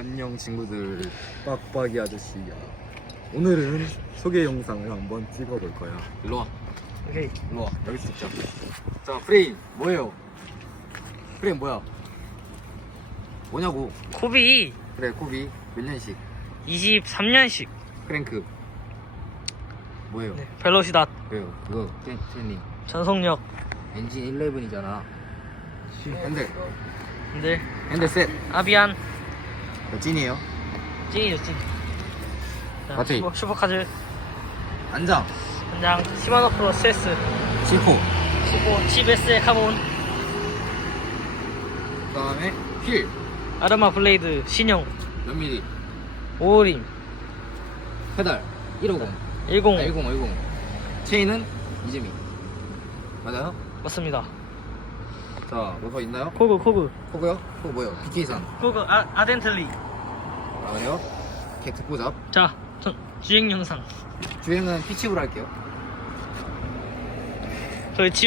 안녕 친구들. 빡빡이 아저씨야 오늘은 소개 영상을 한번 찍어볼 거야. 일로 와. 오케이. 일로 와. 여기서 찍자 자 프레임. 뭐예요? 프레임 뭐야? 뭐냐고. 코비. 그래 코비. 몇 년씩 23년식. 크랭크. 뭐예요? 네. 벨로시다 왜요? 그거 트- 트레이닝. 전속력. 엔진 11이잖아. 핸들. 근데 핸들 셋. 아비안. 몇 찐이에요? 찐이죠 찐. 자, 맞지? 슈퍼, 슈퍼카즈 안장 한장 시마노 프로 CS C4 15 GBS의 카본 그 다음에 휠 아르마 블레이드 신형 몇 미리 오림 페달 150 10 아, 10, 10. 체인은 이즈미. 맞아요? 맞습니다. 자, 뭐더 있나요? 코그 코그 코고요? 코고 뭐요? BK산. 코그 아, 아덴틀리. 아, 그래요? 객 특보잡. 자 전, 주행 영상. 주행은 피치브로 할게요. 저희 지